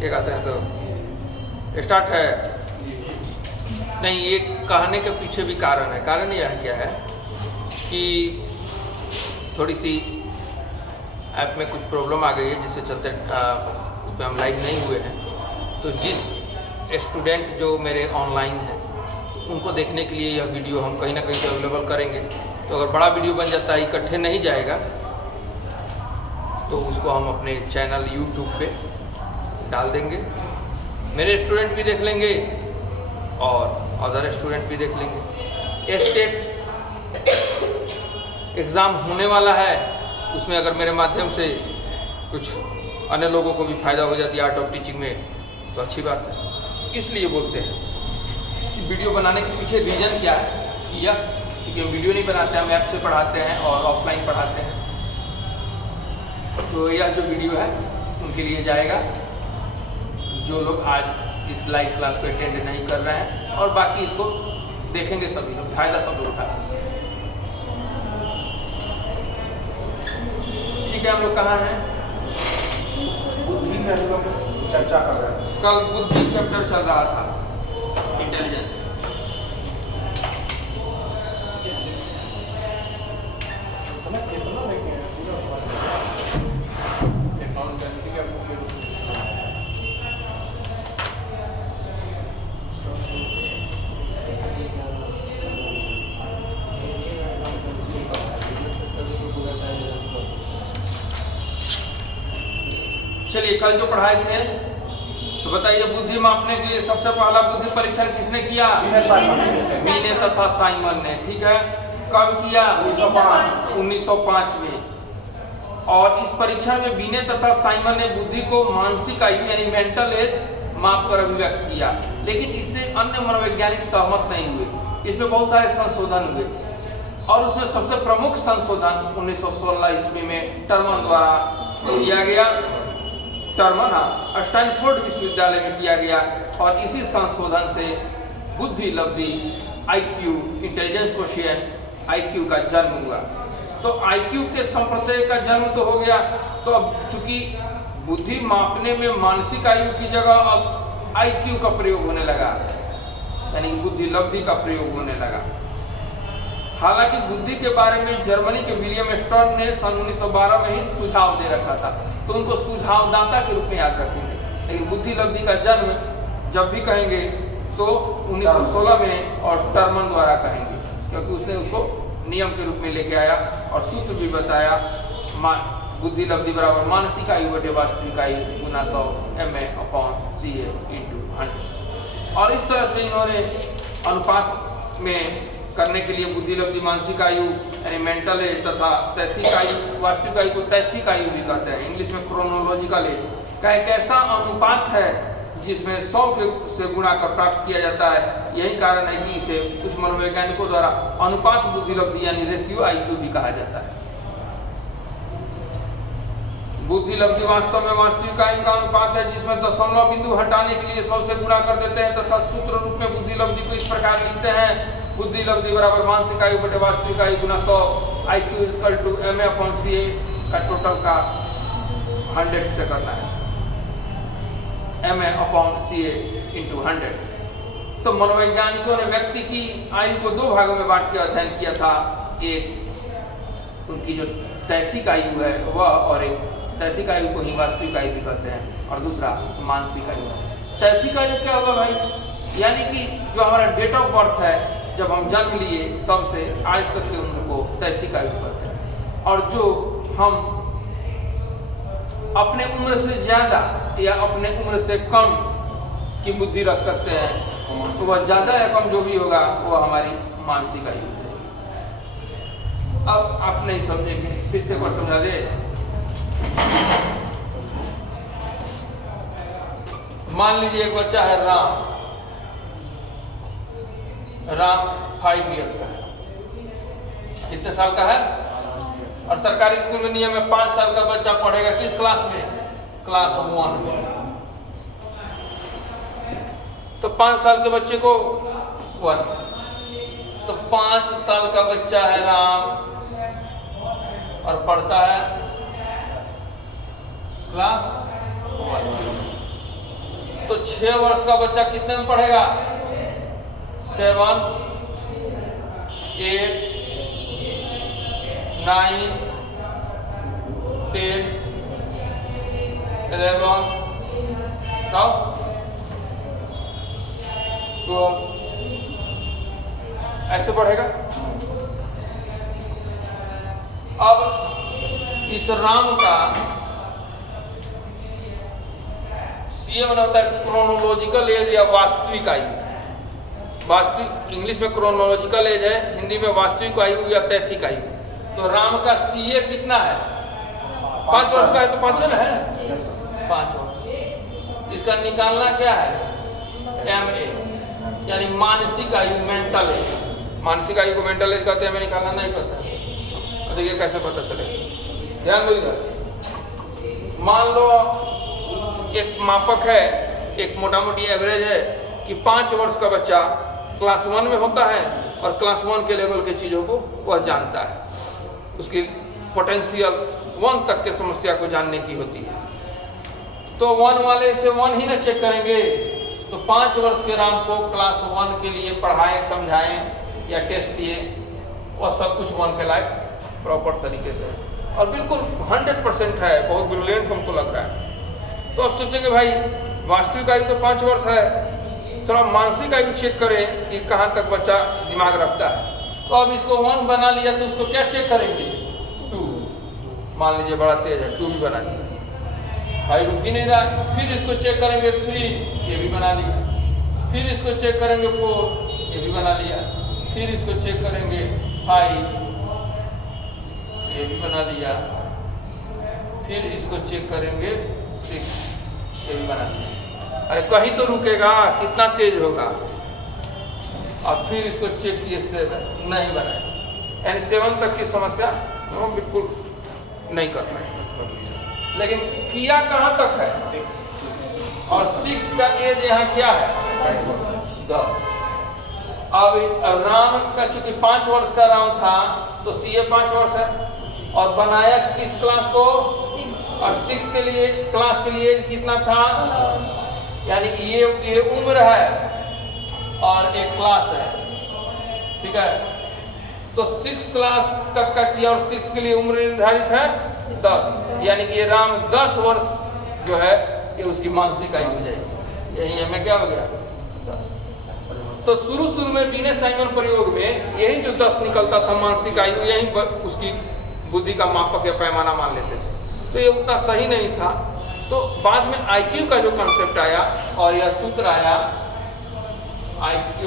ये कहते हैं तो स्टार्ट है। नहीं, ये कहने के पीछे भी कारण है। कारण यह क्या है कि थोड़ी सी ऐप में कुछ प्रॉब्लम आ गई है, जिससे चलते उस पर हम लाइव नहीं हुए हैं। तो जिस स्टूडेंट जो मेरे ऑनलाइन हैं उनको देखने के लिए यह वीडियो हम कहीं ना कहीं से अवेलेबल करेंगे। तो अगर बड़ा वीडियो बन जाता है, इकट्ठे नहीं जाएगा, तो उसको हम अपने चैनल यूट्यूब पे डाल देंगे। मेरे स्टूडेंट भी देख लेंगे और अदर स्टूडेंट भी देख लेंगे। स्टेट एग्ज़ाम होने वाला है, उसमें अगर मेरे माध्यम से कुछ अन्य लोगों को भी फ़ायदा हो जाती है आर्ट ऑफ टीचिंग में, तो अच्छी बात है। इसलिए बोलते हैं कि वीडियो बनाने के पीछे रीज़न क्या है कि यह, क्योंकि हम वीडियो नहीं बनाते हैं, हम ऐप से पढ़ाते हैं और ऑफलाइन पढ़ाते हैं। तो यह जो वीडियो है उनके लिए जाएगा जो लोग आज इस लाइव क्लास को अटेंड नहीं कर रहे हैं, और बाकी इसको देखेंगे सभी लोग, फ़ायदा सब लोग उठा सकते हैं। ठीक है, हम लोग कहाँ हैं? बुद्धि में हम लोग चर्चा कर रहे हैं। कल बुद्धि चैप्टर चल रहा था, इंटेलिजेंस। चलिए, कल जो पढ़ाए थे तो बताइए, बुद्धि मापने के लिए सबसे पहला बुद्धि परीक्षण किसने किया? मीने तथा साइमन ने। ठीक है, कब किया? 1905 में। और इस परीक्षण में बीने तथा साइमन ने बुद्धि को मानसिक आयु यानी मेंटल एज माप कर अभिव्यक्त किया, लेकिन इससे अन्य मनोवैज्ञानिक सहमत नहीं हुए। इसमें बहुत सारे संशोधन हुए और उसमें सबसे प्रमुख संशोधन 1916 ईस्वी में टर्मन द्वारा किया गया। टर्मन स्टैनफोर्ड विश्वविद्यालय में किया गया, और इसी संशोधन से बुद्धि लब्धि IQ इंटेलिजेंस क्वोशिएंट IQ का जन्म हुआ। तो IQ के संप्रत्यय का जन्म तो हो गया, तो अब चूंकि बुद्धि मापने में मानसिक आयु की जगह अब IQ का प्रयोग होने लगा, यानी बुद्धि लब्धि का प्रयोग होने लगा। हालांकि बुद्धि के बारे में जर्मनी के विलियम स्टर्न ने सन 1912 में ही सुझाव दे रखा था, तो उनको सुझावदाता के रूप में याद रखेंगे। लेकिन बुद्धि लब्धि का जन्म जब भी कहेंगे तो 1916 में और टर्मन द्वारा कहेंगे, क्योंकि उसने उसको नियम के रूप में लेके आया और सूत्र भी बताया। बुद्धि लब्धि बराबर मानसिक आयु बटे वास्तविक आयु गुना 100 MA/CA × 100। और इस तरह से इन्होंने अनुपात में करने के लिए बुद्धि लब्धि मानसिक आयु यानी मेंटल एज तथा तैथिक आयु, वास्तविक आयु को तैथिक आयु भी कहते हैं, इंग्लिश में क्रोनोलॉजिकल एज का एक ऐसा अनुपात है जिसमें 100 से गुणा कर प्राप्त किया जाता है। यही कारण है कि इसे कुछ मनोवैज्ञानिकों द्वारा अनुपात बुद्धि लब्धि यानी रेशियो IQ भी कहा जाता है। बुद्धि लब्धि वास्तव में वास्तविक आयु का अनुपात है, जिसमें दशमलव बिंदु हटाने के लिए 100 से गुणा कर देते हैं तथा सूत्र रूप में बुद्धि लब्धि को इस प्रकार लिखते हैं: बुद्धि लब्धि बराबर मानसिक आयु बटे वास्तविक आयु गुना 100। IQ = MA/CA का टोटल का 100 से करना है, MA/CA × 100। तो मनोवैज्ञानिकों ने व्यक्ति की आयु को 2 भागों में बांट के अध्ययन किया था। एक उनकी जो तैथिक आयु है वह, और एक तैथिक आयु को ही वास्तविक आयु भी कहते हैं, और दूसरा मानसिक आयु। तैथिक आयु क्या होगा भाई? यानी कि जो हमारा डेट ऑफ बर्थ है, जब हम जन्म लिए तब से आज तक के उम्र को तैथिक आयु कहते हैं। और जो हम अपने उम्र से ज़्यादा या अपने उम्र से कम की बुद्धि रख सकते हैं, तो वह ज़्यादा या कम जो भी होगा वो हमारी मानसिक आयु है। अब आप नहीं समझेंगे, फिर से एक बार समझा दे। मान लीजिए एक बच्चा है राम 5 ईयर्स का है। कितने साल का है? और सरकारी स्कूल में नियम है 5 साल का बच्चा पढ़ेगा किस क्लास में? क्लास 1 में। तो 5 साल के बच्चे को 1, तो 5 साल का बच्चा है राम और पढ़ता है क्लास 1। तो 6 वर्ष का बच्चा कितने में पढ़ेगा? 7, 8, 9, 10, 11, 12 ऐसे बढ़ेगा। अब इस राम का सीए बना होता है क्रोनोलॉजिकल एज या वास्तविक आयु। वास्तविक इंग्लिश में क्रोनोलॉजिकल एज है, हिंदी में वास्तविक आयु या तैथिक आयु। तो राम का सीए कितना है? 5 वर्ष का है, तो 5 है 5 वर्ष। इसका निकालना क्या है? MA यानी मानसिक आयु, मेंटल एज। मानसिक आयु को मेंटल एज कहते हैं, हमें निकालना नहीं पता। देखिए कैसे पता चलेगा, ध्यान दो इधर। मान लो एक मापक है, एक मोटा मोटी एवरेज है कि 5 वर्ष का बच्चा क्लास 1 में होता है और क्लास 1 के लेवल की चीज़ों को वह जानता है, उसकी पोटेंशियल 1 तक के समस्या को जानने की होती है। तो 1 वाले से 1 ही ना चेक करेंगे। तो 5 वर्ष के राम को क्लास 1 के लिए पढ़ाएं, समझाएं या टेस्ट दिए और सब कुछ 1 के लायक प्रॉपर तरीके से, और बिल्कुल 100% है, बहुत ब्रिलियंट हमको लग रहा है। तो अब सोचेंगे भाई वास्तविक आयु तो 5 वर्ष है, थोड़ा मानसिक आयु चेक करें कि कहाँ तक बच्चा दिमाग रखता है। तो अब इसको 1 बना लिया तो उसको क्या चेक करेंगे? 2। मान लीजिए बड़ा तेज है, 2 भी बना लिया, भाई रुक ही नहीं रहा। फिर इसको चेक करेंगे 3, ये भी बना लिया। फिर इसको चेक करेंगे 4, ये भी बना लिया। फिर इसको चेक करेंगे 5, ये भी बना लिया। फिर इसको चेक करेंगे 6, ये भी बना लिया। अरे कहीं तो रुकेगा, कितना तेज होगा। और फिर इसको चेक किए 7, नहीं बनाए, यानी 7 तक की समस्या वो बिल्कुल नहीं कर पाए। लेकिन किया कहाँ तक है? 6, और 6 का एज यहाँ क्या है? 10। अब राम का चूंकि 5 वर्ष का राम था तो सीए 5 वर्ष है, और बनाया किस क्लास को? 6। और 6 के लिए क्लास के लिए कितना था? यानी ये उम्र है और एक क्लास है, ठीक है। तो 6 क्लास तक का किया और 6 के लिए उम्र निर्धारित है 10, यानी कि ये राम 10 वर्ष जो है ये उसकी मानसिक आयु है। यही हमें क्या हो गया? 10। तो शुरू में बीने साइमन प्रयोग में यही जो 10 निकलता था मानसिक आयु, यही उसकी बुद्धि का मापक या पैमाना मान लेते थे। तो ये उतना सही नहीं था। तो बाद में IQ का जो कॉन्सेप्ट आया और यह सूत्र आया IQ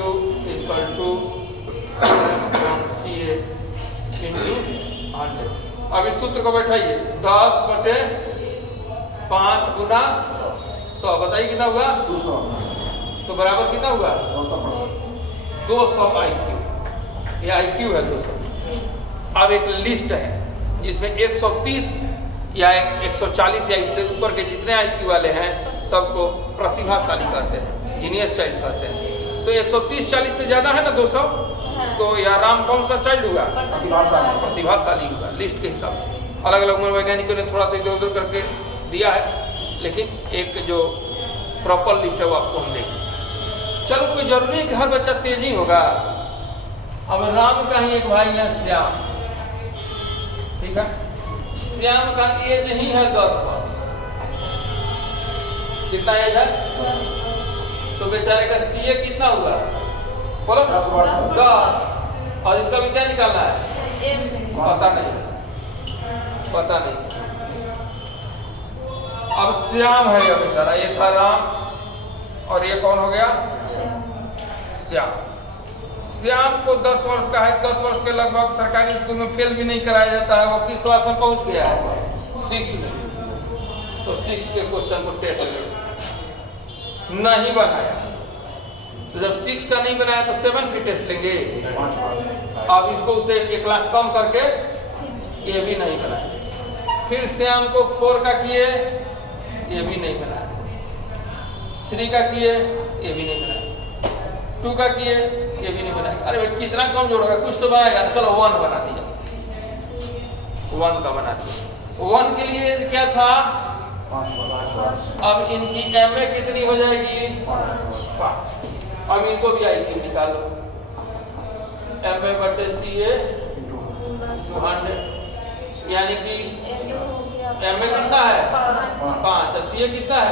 CA × 100। अब इस सूत्र को बैठाइए, 10/5 × 100, बताइए कितना हुआ? 200। तो बराबर कितना हुआ? 200 IQ। ये IQ है 200। अब एक लिस्ट है जिसमें 130 या 140 या इससे ऊपर के जितने IQ वाले हैं सबको प्रतिभाशाली कहते हैं, जीनियस चाइल्ड कहते हैं। तो 130-40 से ज्यादा है ना 200, तो यह राम कौन सा चाइल्ड हुआ? प्रतिभाशाली हुआ लिस्ट के हिसाब से। अलग अलग मनोवैज्ञानिकों ने थोड़ा सा इधर उधर करके दिया है, लेकिन एक जो प्रॉपर लिस्ट है वो आपको हम देंगे। चलो, कोई जरूरी है कि हर बच्चा तेज ही होगा। अब राम का ही एक भाई है श्याम, ठीक है। श्याम का एज ही है 10 वर्ष। कितना एज है? तो बेचारे का सीए कितना हुआ? बोलो 10 वर्ष। 10। और इसका भी क्या निकालना है? पता नहीं। अब श्याम है ये बेचारा, ये था राम और ये कौन हो गया? श्याम। श्याम को 10 वर्ष का है, 10 वर्ष के लगभग सरकारी स्कूल में फेल भी नहीं कराया जाता है। वो किस क्लास में पहुंच गया है? 6 में। तो 6 के क्वेश्चन को टेस्ट नहीं बनाया, तो जब 6 का नहीं बनाया तो 7 फिर टेस्ट लेंगे। अब इसको उसे एक क्लास कम करके ये भी नहीं बनाया। फिर श्याम को 4 का किए, ये भी नहीं बनाया। 3 का किए, ये भी नहीं बनाया। 2 का किए, ये भी नहीं बनाया। अरे भाई कितना कम जोड़ोगा, कुछ तो बनाएगा। चलो 1 बना दिया, 1 का बना दिया। 1 के लिए क्या था? 5 अब इनकी MA कितनी हो जाएगी? 5। अब इनको भी IQ निकालो। MA बटे CA 200, यानी कि MA कितना है? 5। तो CA कितना है?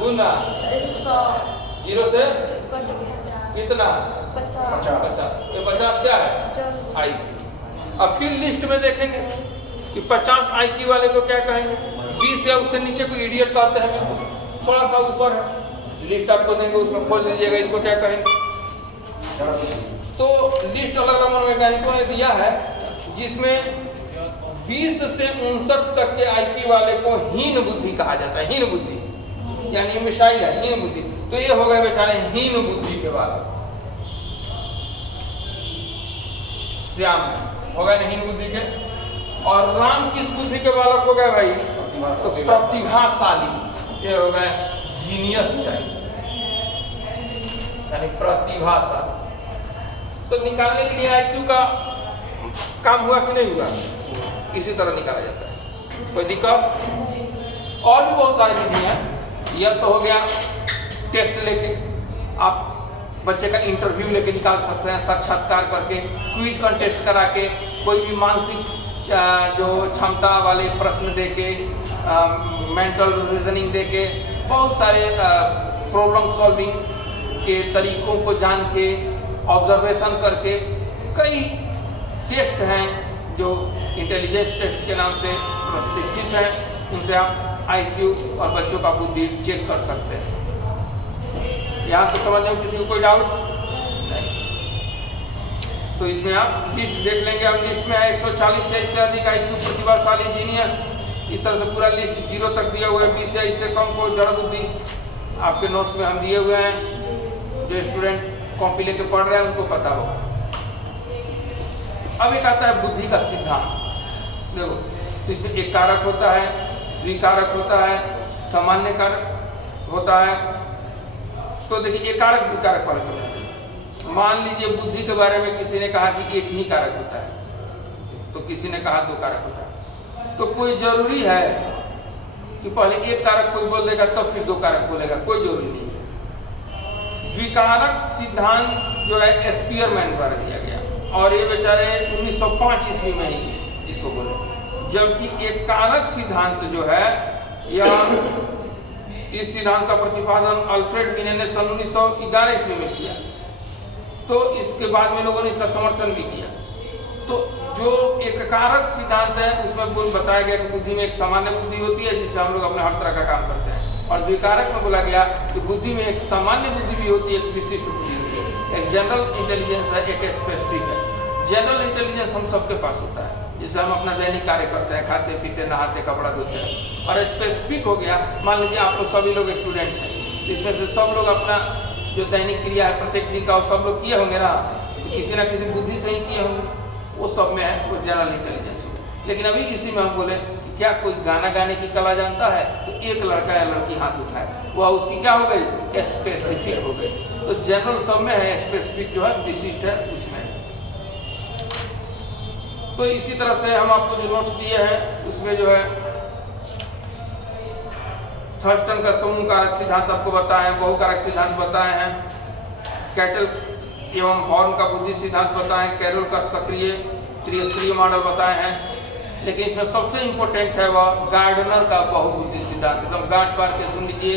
गुना 0 से कितना? 50। ये 50 क्या है? IQ। अब फिर लिस्ट में देखेंगे कि 50 IQ वाले को क्या कहेंगे? 20 या उससे नीचे को इडियट कहते हैं, थोड़ा सा ऊपर है। लिस्ट आपको देंगे, उसमें खोज लीजिएगा इसको क्या कहेंगे। तो लिस्ट अलग अलग मनोवैज्ञानिकों ने दिया है, जिसमें 20 से 59 तक के IQ वाले को हीन बुद्धि कहा जाता है। हीन बुद्धि यानी मिसाइल है, हीन बुद्धि। तो ये हो गए बेचारे हीन बुद्धि के वाले। श्याम हो गए हीन बुद्धि के। और राम किस बुद्धि के बालक हो गए भाई? तो प्रतिभाशाली। ये हो गए जीनियस टाइप, यानी प्रतिभाशाली। तो निकालने के लिए IQ का काम हुआ कि नहीं हुआ? इसी तरह निकाला जाता है, कोई दिक्कत? और भी बहुत सारी विधि हैं। यह तो हो गया टेस्ट लेके, आप बच्चे का इंटरव्यू लेके निकाल सकते हैं, साक्षात्कार करके, क्विज कंटेस्ट करा के, कोई भी मानसिक जो क्षमता वाले प्रश्न देके, मेंटल रीजनिंग देके, बहुत सारे प्रॉब्लम सॉल्विंग के तरीकों को जान के, ऑब्जर्वेशन करके, कई टेस्ट हैं जो इंटेलिजेंस टेस्ट के नाम से प्रतिष्ठित हैं। उनसे आप IQ और बच्चों का बुद्धि चेक कर सकते हैं। यहाँ तो समझने में किसी को कोई डाउट नहीं? तो इसमें आप लिस्ट देख लेंगे। अब लिस्ट में है 140 से इससे अधिक IQ प्रतिभाशाली जीनियस। इस तरह से पूरा लिस्ट 0 तक दिया हुआ है। 20 या इससे कम को जड़ बुद्धि। आपके नोट्स में हम दिए हुए हैं, जो स्टूडेंट कॉपी लेके पढ़ रहे हैं उनको पता होगा। अब एक आता है बुद्धि का सिद्धांत। देखो, तो इसमें एक कारक होता है, द्विकारक होता है, सामान्य कारक होता है। तो देखिए, एक कारक द्विकारक वाले समझते हैं। मान लीजिए बुद्धि के बारे में किसी ने कहा कि एक ही कारक होता है, तो किसी ने कहा 2 कारक होता है। तो कोई जरूरी है कि पहले एक कारक कोई बोल देगा तब फिर 2 कारक बोलेगा? कोई जरूरी नहीं है। द्विकारक सिद्धांत जो है स्पीयरमैन द्वारा दिया गया, और ये बेचारे 1905 ईस्वी में ही इसको बोले। जबकि एक कारक सिद्धांत जो है, यह इस सिद्धांत का प्रतिपादन अल्फ्रेड बिने ने सन 1911 ईस्वी में किया। तो इसके बाद में लोगों ने इसका समर्थन भी किया। तो जो एक कारक सिद्धांत है, उसमें बताया गया कि बुद्धि में एक सामान्य बुद्धि होती है, जिससे हम लोग अपने हर तरह का काम करते हैं। और द्विकारक में बोला गया कि बुद्धि में एक सामान्य बुद्धि भी होती है, एक विशिष्ट बुद्धि होती है। एक जनरल इंटेलिजेंस है, एक स्पेसिफिक है। जनरल इंटेलिजेंस हम सबके पास होता है, जिससे हम अपना दैनिक कार्य करते हैं, खाते पीते, नहाते, कपड़ा धोते हैं। और स्पेसिफिक हो गया, मान लीजिए आप लोग सभी लोग स्टूडेंट हैं, इसमें से सब लोग अपना जो दैनिक क्रिया है प्रत्येक दिन का, वो सब लोग किए होंगे ना, तो किसी ना किसी बुद्धि से ही किए होंगे। वो सब में है, वो जनरल इंटेलिजेंस हो गया। लेकिन अभी इसी में हम बोले कि क्या कोई गाना गाने की कला जानता है? तो एक लड़का या लड़की हाथ उठाए, वह उसकी क्या हो गई? स्पेसिफिक हो गई। तो जनरल सब में है, स्पेसिफिक जो है विशिष्ट है उसमें। तो इसी तरह से हम आपको जो नोट्स दिए हैं उसमें जो है थर्स्टन का समूह कारक सिद्धांत आपको बताए हैं, बहुकारक सिद्धांत बताए हैं, कैटल एवं हॉर्न का बुद्धि सिद्धांत बताए हैं, कैरोल का सक्रिय त्रिस्तरीय मॉडल बताए हैं। लेकिन इसमें सबसे इम्पोर्टेंट है वह गार्डनर का बहुबुद्धि सिद्धांत। एकदम गांठ पार के सुन लीजिए,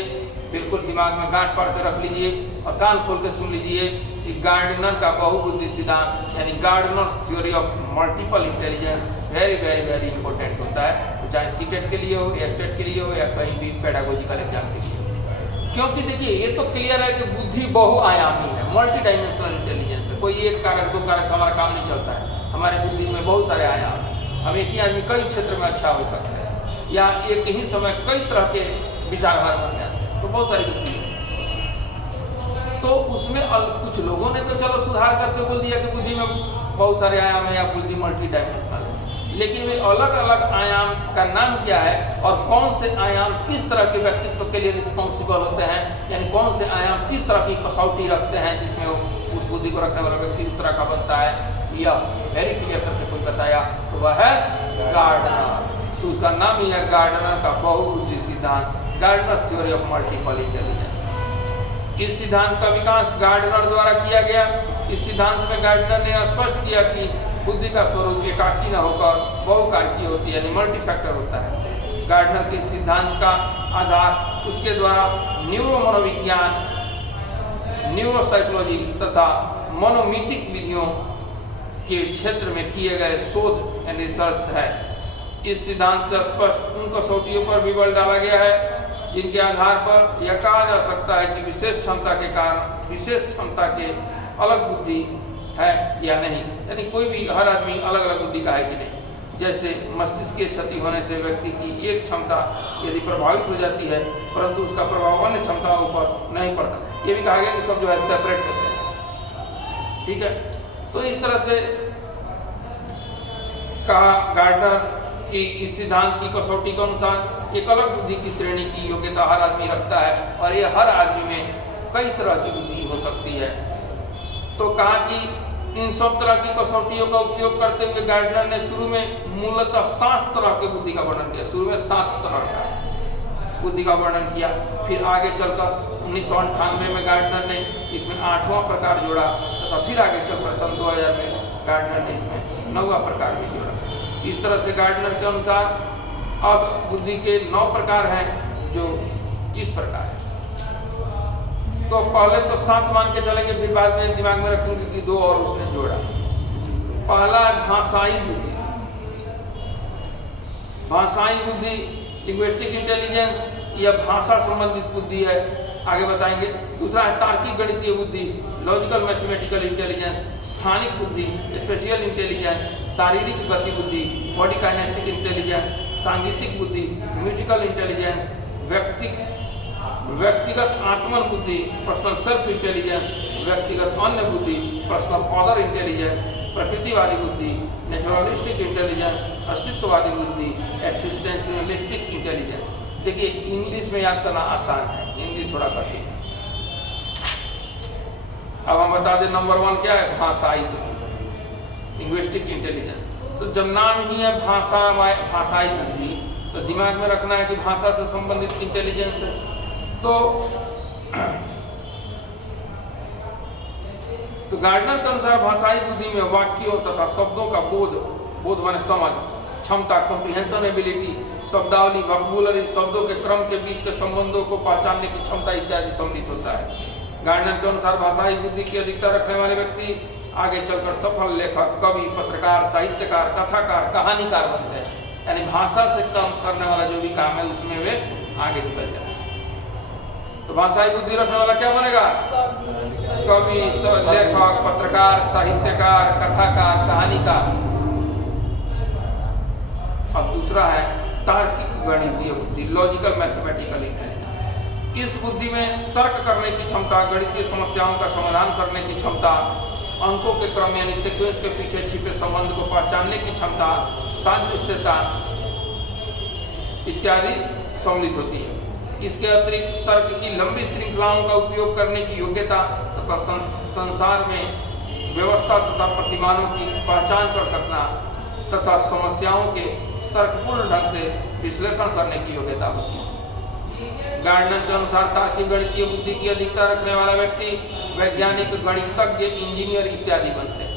बिल्कुल दिमाग में गांठ पार के रख लीजिए और कान खोल के सुन लीजिए कि गार्डनर का बहुबुद्धि सिद्धांत यानी Gardner's theory of multiple intelligence very very very important होता है, चाहे सीटेट के लिए हो या स्टेट के लिए हो या कहीं भी पेडागोजिकल एग्जाम के लिए हो। क्योंकि देखिए, ये तो क्लियर है कि बुद्धि बहुआयामी है, मल्टी डायमेंशनल इंटेलिजेंस है। कोई एक कारक 2 कारक हमारा काम नहीं चलता है। हमारे बुद्धि में बहुत सारे आयाम हैं। हम एक ही आदमी कई क्षेत्र में अच्छा हो सकते हैं, या एक ही समय कई तरह के विचारधारा बन जाते हैं। तो बहुत सारी बुद्धि है। तो उसमें कुछ लोगों ने तो चलो सुधार करके बोल दिया कि बुद्धि में बहुत सारे आयाम है या बुद्धि मल्टी डायमेंशनल है। लेकिन वे अलग अलग आयाम का नाम क्या है और कौन से आयाम किस तरह के व्यक्तित्व के लिए रिस्पॉन्सिबल होते हैं, यानी कौन से आयाम किस तरह की कसौटी रखते हैं जिसमें उस बुद्धि को रखने वाला व्यक्ति उस तरह का बनता है, यह वेरी क्लियर करके कोई बताया तो वह है गार्डनर। तो उसका नाम ही है गार्डनर का बहुबुद्धि सिद्धांत, Gardner's theory of multiple intelligence. इस सिद्धांत का विकास गार्डनर द्वारा किया गया। इस सिद्धांत में गार्डनर ने स्पष्ट किया कि बुद्धि का स्वरूप एकाकी न होकर बहुकारकीय होती है, यानी मल्टीफैक्टर होता है। गार्डनर के सिद्धांत का आधार उसके द्वारा न्यूरो मनोविज्ञान, न्यूरोसाइकोलॉजी तथा मनोमितिक विधियों के क्षेत्र में किए गए शोध एंड रिसर्च है। इस सिद्धांत से स्पष्ट उन कसौटियों पर भी बल डाला गया है जिनके आधार पर यह कहा जा सकता है कि विशेष क्षमता के कारण विशेष क्षमता के अलग बुद्धि है या नहीं, यानी कोई भी हर आदमी अलग अलग बुद्धि का है कि नहीं। जैसे मस्तिष्क की क्षति होने से व्यक्ति की एक क्षमता यदि प्रभावित हो जाती है परंतु उसका प्रभाव अन्य क्षमताओं पर नहीं पड़ता, ये भी कहा गया कि सब जो है सेपरेट होते हैं। ठीक है, तो इस तरह से कहा गार्डनर कि इस सिद्धांत की कसौटी के अनुसार एक अलग बुद्धि की श्रेणी की योग्यता हर आदमी रखता है और ये हर आदमी में कई तरह की बुद्धि हो सकती है। तो कहा कि इन सब तरह की कसौटियों का उपयोग करते हुए गार्डनर ने शुरू में मूलतः 7 तरह के बुद्धि का वर्णन किया। शुरू में 7 तरह का बुद्धि का वर्णन किया, फिर आगे चलकर 1998 में गार्डनर ने इसमें 8वां प्रकार जोड़ा तथा फिर आगे चलकर सन 2000 में गार्डनर ने इसमें 9वां प्रकार भी जोड़ा। इस तरह से गार्डनर के अनुसार अब बुद्धि के 9 प्रकार हैं जो इस प्रकार है। तो पहले तो 7 मान के चलेंगे, फिर बाद में दिमाग में रखेंगे कि 2 और उसने जोड़ा। पहला है भाषाई बुद्धि। भाषाई बुद्धि लिंग्विस्टिक इंटेलिजेंस या भाषा संबंधित बुद्धि है, आगे बताएंगे। दूसरा है तार्किक गणितीय बुद्धि, लॉजिकल मैथमेटिकल इंटेलिजेंस, स्थानिक बुद्धि, स्पेशियल इंटेलिजेंस, शारीरिक गति बुद्धि, बॉडी काइनेस्टिक इंटेलिजेंस, सांगीतिक बुद्धि, म्यूजिकल इंटेलिजेंस, व्यक्तिगत आत्मन बुद्धि, पर्सनल सेल्फ इंटेलिजेंस, व्यक्तिगत अन्य बुद्धि, पर्सनल अदर इंटेलिजेंस, प्रकृतिवादी बुद्धि, नेचुरलिस्टिक इंटेलिजेंस, अस्तित्ववादी बुद्धि, एक्सिस्टेंशियलिस्टिक इंटेलिजेंस। देखिए इंग्लिश में याद करना आसान है, हिंदी थोड़ा कठिन है। अब हम बता दें नंबर 1 क्या है, भाषाई बुद्धि, लिंग्विस्टिक इंटेलिजेंस। तो जब नाम ही है भाषाई बुद्धि तो दिमाग में रखना है कि भाषा से संबंधित इंटेलिजेंस है। तो गार्डनर के अनुसार भाषाई बुद्धि में वाक्यों तथा शब्दों का बोध माने समझ, क्षमता, कॉम्प्रिहेंशन एबिलिटी, शब्दावली, वोकैबुलरी, शब्दों के क्रम के बीच के संबंधों को पहचानने की क्षमता इत्यादि सम्मिलित होता है। गार्डनर के अनुसार भाषाई बुद्धि की अधिकता रखने वाले व्यक्ति आगे चलकर सफल लेखक, कवि, पत्रकार, साहित्यकार, कथाकार, कहानीकार बनते हैं। यानी भाषा से काम करने वाला जो भी काम है उसमें वे आगे निकल जाते हैं। तो भाषाई बुद्धि रखने वाला क्या बनेगा, कवि, लेखक, पत्रकार, साहित्यकार, कथाकार, कहानीकार। अब दूसरा है तार्किक गणितीय बुद्धि, लॉजिकल मैथमेटिकल इंटेलिजेंस। इस बुद्धि में तर्क करने की क्षमता, गणितीय समस्याओं का समाधान करने की क्षमता, अंकों के क्रम यानी सीक्वेंस के पीछे छिपे संबंध को पहचानने की क्षमता, सादृश्यता इत्यादि सम्मिलित होती है। इसके अतिरिक्त तर्क की लंबी श्रृंखलाओं का उपयोग करने की योग्यता तथा संसार में व्यवस्था तथा प्रतिमानों की पहचान कर सकना तथा समस्याओं के तर्कपूर्ण ढंग से विश्लेषण करने की योग्यता होती है। गार्डनर के अनुसार तार्किक गणितीय बुद्धि की अधिकता रखने वाला व्यक्ति वैज्ञानिक, गणितज्ञ, इंजीनियर इत्यादि बनते हैं।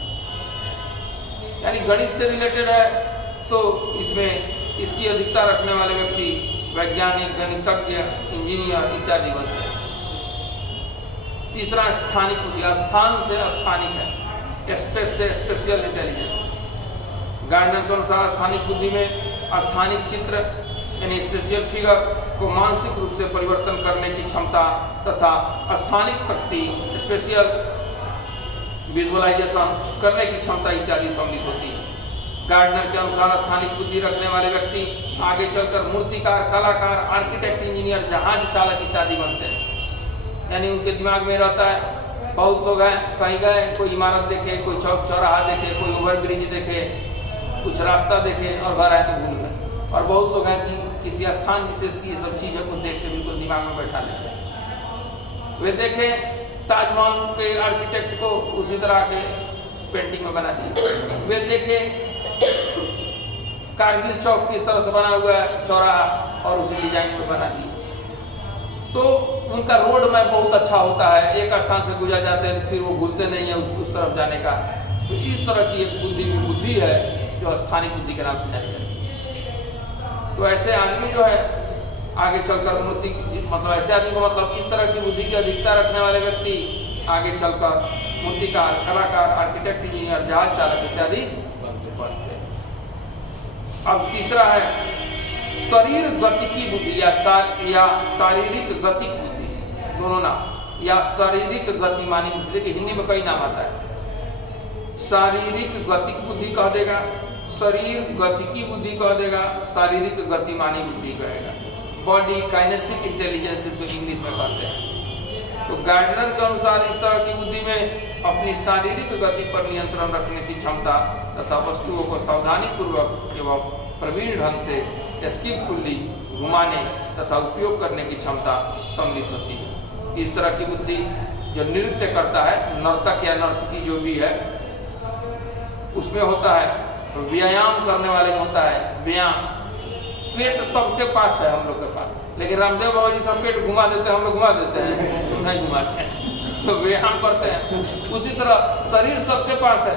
यानी गणित से रिलेटेड है तो इसमें इसकी अधिकता रखने वाले व्यक्ति वैज्ञानिक, गणितज्ञ, इंजीनियर इत्यादि बनते हैं। तीसरा स्थानिक बुद्धि, स्थान से स्थानिक है, स्पेस से स्पेशियल इंटेलिजेंस। गार्डनर के अनुसार स्थानिक बुद्धि में स्थानिक चित्र यानी स्पेशियल फिगर को मानसिक रूप से परिवर्तन करने की क्षमता तथा स्थानिक शक्ति, स्पेशियल विजुअलाइजेशन करने की क्षमता इत्यादि सम्मिलित होती है। गार्डनर के अनुसार स्थानिक बुद्धि रखने वाले व्यक्ति आगे चलकर मूर्तिकार, कलाकार, आर्किटेक्ट, इंजीनियर, जहाज चालक इत्यादि बनते हैं। यानी उनके दिमाग में रहता है, बहुत लोग हैं कहीं गए, कोई इमारत देखे, कोई चौक चौराहा देखे, कोई ओवरब्रिज देखे, कुछ रास्ता देखे और घर आए तो भूल गए। और बहुत लोग हैं कि किसी स्थान विशेष की ये सब चीज़ों को देख के बिल्कुल दिमाग में बैठा लेते हैं। वे देखे ताजमहल के आर्किटेक्ट को उसी तरह के पेंटिंग में बना दिए। वे देखे कारगिल चौक किस तरह से बना हुआ है चौराहा, और उसी डिजाइन में बना दिए। तो उनका रोड मैप बहुत अच्छा होता है, एक स्थान से गुजर जाते हैं फिर वो भूलते नहीं है उस तरफ जाने का। तो इस तरह की एक बुद्धि है जो स्थानिक बुद्धि के नाम से जानी जाती है। तो ऐसे आदमी जो है आगे चलकर मूर्ति मतलब ऐसे आदमी को मतलब इस तरह की बुद्धि की अधिकता रखने वाले व्यक्ति आगे चलकर मूर्तिकार, कलाकार, आर्किटेक्ट, इंजीनियर, जहाज चालक इत्यादि बनते हैं। अब तीसरा है शरीर गतिकी बुद्धि या शारीरिक गतिक बुद्धि, दोनों नाम, या शारीरिक गतिमानी बुद्धि। देखिए हिंदी में कई नाम आता है, शारीरिक गतिक बुद्धि कह देगा, शरीर गतिकी बुद्धि कह देगा, शारीरिक गतिमानी बुद्धि कहेगा। बॉडी काइनेस्टिक इंटेलिजेंस इसको इंग्लिश में कहते हैं। तो गार्डनर के अनुसार इस तरह की बुद्धि में अपनी शारीरिक गति पर नियंत्रण रखने की क्षमता तथा वस्तुओं को सावधानी पूर्वक एवं प्रवीण ढंग से स्किलफुली घुमाने तथा उपयोग करने की क्षमता सम्मिलित होती है। इस तरह की बुद्धि जो नृत्य करता है, नर्तक या नर्तकी जो भी है, उसमें होता है। व्यायाम करने वाले में होता है व्यायाम। पेट सबके पास है, हम लोग के पास, लेकिन रामदेव बाबा जी सब पेट घुमा देते हैं, हम लोग घुमा देते हैं नहीं घुमाते हैं, तो व्यायाम करते हैं। उसी तरह शरीर सबके पास है,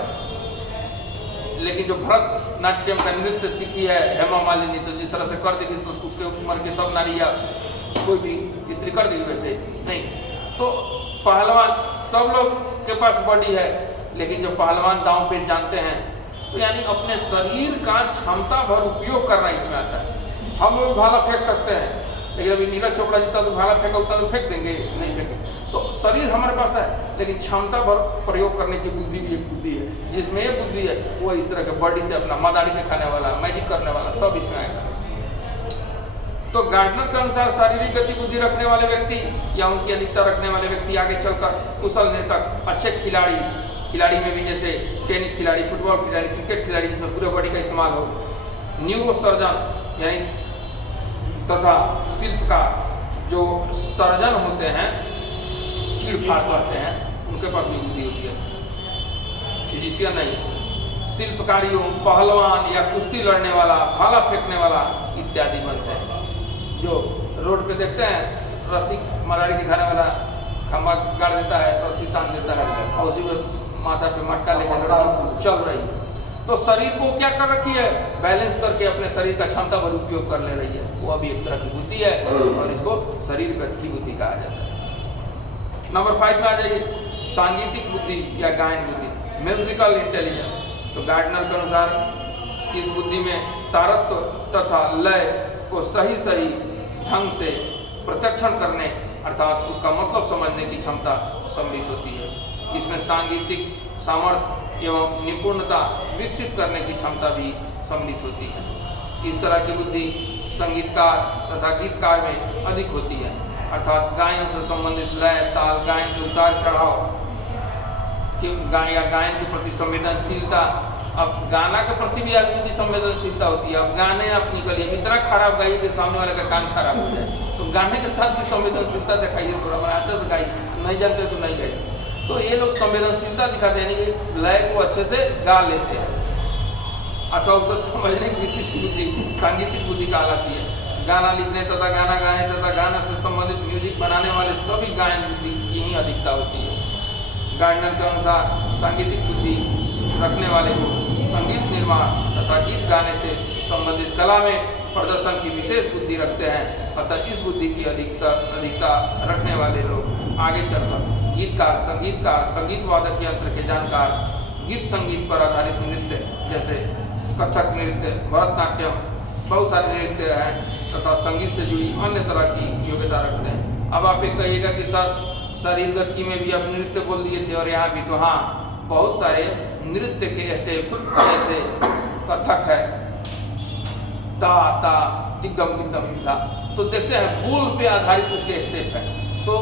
लेकिन जो भरतनाट्यम का नृत्य सीखी है हेमा मालिनी, तो जिस तरह से कर देगी तो उसके उम्र के सब नारी या कोई भी स्त्री कर देगी, वैसे नहीं। तो पहलवान सब लोग के पास बॉडी है, लेकिन जो पहलवान दांव पे जानते हैं, तो यानी अपने शरीर का क्षमता भर उपयोग करना इसमें आता है। हम लोग भाला फेंक सकते हैं, लेकिन अभी नीरज चोपड़ा जितना तो भाला फेंका उतना तो फेंक देंगे नहीं फेंकेंगे। तो शरीर हमारे पास है, लेकिन क्षमता भर प्रयोग करने की बुद्धि भी एक बुद्धि है। जिसमें एक बुद्धि है वो इस तरह के बॉडी से अपना मदारी दिखाने वाला, मैजिक करने वाला, सब इसमें आएगा। तो गार्डनर के अनुसार शारीरिक गति बुद्धि रखने वाले व्यक्ति या उनकी अधिकता रखने वाले व्यक्ति आगे चलकर कुशल नर्तक, अच्छे खिलाड़ी में भी जैसे टेनिस खिलाड़ी, फुटबॉल खिलाड़ी, क्रिकेट खिलाड़ी, जिसमें पूरे बॉडी का इस्तेमाल हो, न्यूरो सर्जन यानी तथा शिल्पकार जो सर्जन होते हैं, चीड़-फाड़ करते हैं, उनके पास भी बुद्धि होती है। फिजिशियन नहीं, शिल्पकारियों, पहलवान या कुश्ती लड़ने वाला, भाला फेंकने वाला इत्यादि बनते हैं। जो रोड पे देखते हैं रस्सी मदारी दिखाने वाला खंभा गाड़ देता है, रस्सी तान देता है और उसी में माथा पे मटका लेकर चल रही है। तो शरीर को क्या कर रखी है, बैलेंस करके अपने शरीर का क्षमता भर उपयोग कर ले रही है। वो अभी एक तरह की बुद्धि है और इसको शरीर गति की बुद्धि कहा जाता है। नंबर 5 में आ जाइए, सांगीतिक बुद्धि या गायन बुद्धि, म्यूजिकल इंटेलिजेंस। तो गार्डनर के अनुसार इस बुद्धि में तारत्व तथा लय को सही ढंग से प्रत्यक्षण करने अर्थात उसका मतलब समझने की क्षमता सम्मिलित होती है। इसमें सांगीतिक सामर्थ्य एवं निपुणता विकसित करने की क्षमता भी सम्मिलित होती है। इस तरह की बुद्धि संगीतकार तथा गीतकार में अधिक होती है, अर्थात गायन से संबंधित लय, ताल, गायन के उतार चढ़ाव या गायन के प्रति संवेदनशीलता। अब गाना के प्रति भी आदमी की संवेदनशीलता होती है। अब गाने आप निकलिए, इतना खराब गाइए कि सामने वाले का कान खराब हो जाए, तो गाने के साथ भी संवेदनशीलता दिखाइए, थोड़ा बनाते तो गाइए, नहीं जानते तो नहीं गाइए। तो ये लोग संवेदनशीलता दिखाते हैं, यानी कि लय को अच्छे से गा लेते हैं अथवा उसे समझने की विशिष्ट बुद्धि सांगीतिक बुद्धि कहलाती है। गाना लिखने तथा गाना गाने तथा गाना से संबंधित म्यूजिक बनाने वाले सभी गायन बुद्धि की ही अधिकता होती है। गार्डनर के अनुसार सांगीतिक बुद्धि रखने वाले को संगीत निर्माण तथा गीत गाने से संबंधित कला में प्रदर्शन की विशेष बुद्धि रखते हैं। अतः इस बुद्धि की अधिकता रखने वाले लोग आगे चलकर गीतकार, संगीतकार, संगीत वादक यंत्र के जानकार, गीत संगीत पर आधारित नृत्य जैसे कथक नृत्य, भरतनाट्यम, बहुत सारे नृत्य हैं तथा संगीत से जुड़ी अन्य तरह की योग्यता रखते हैं। अब आप एक कहिएगा कि सर शरीर गति में भी आप नृत्य बोल दिए थे और यहाँ भी, तो हाँ बहुत सारे नृत्य के स्टेप जैसे कथक है, ता ता दिग्गम दिग्गम ता, तो देखते हैं बोल पे आधारित उसके स्टेप है। तो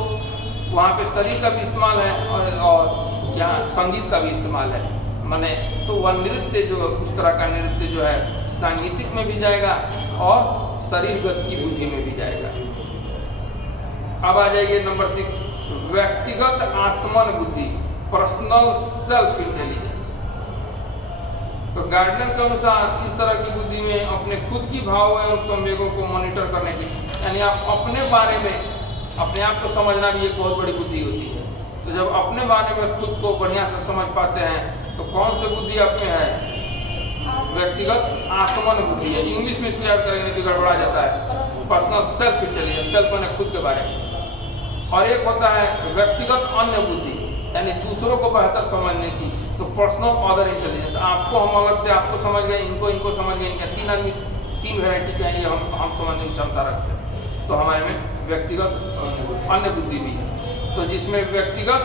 वहाँ पे शरीर का भी इस्तेमाल है और यहाँ संगीत का भी इस्तेमाल है। माने तो वह नृत्य जो उस तरह का नृत्य जो है सांगीतिक में भी जाएगा और शरीरगत की बुद्धि में भी जाएगा। अब आ जाइए नंबर 6, व्यक्तिगत आत्मन बुद्धि, पर्सनल सेल्फ इंटेलिजेंस। तो तो गार्डनर के अनुसार इस तरह की बुद्धि में अपने खुद की भाव एवं संवेगों को मॉनिटर करने की, यानी आप अपने बारे में अपने आप को समझना भी एक बहुत बड़ी बुद्धि होती है। तो जब अपने बारे में खुद को बढ़िया से समझ पाते हैं तो कौन सी बुद्धि आप में है? व्यक्तिगत आत्मन बुद्धि है। इंग्लिश में इसको याद करेंगे तो गड़बड़ा जाता है। पर्सनल सेल्फ इंटेलिजेंस, सेल्फ मैंने खुद के बारे में। और एक होता है व्यक्तिगत अन्य बुद्धि, यानी दूसरों को बेहतर समझने की। तो पर्सनल अदर इंटेलिजेंस, आपको हम अलग से आपको समझ गए, इनको समझ गए, इनका तीन आदमी तीन वैरायटी के हैं, ये हम समझने की क्षमता रखते हैं। तो हमारे में व्यक्तिगत अन्य बुद्धि भी है। तो जिसमें व्यक्तिगत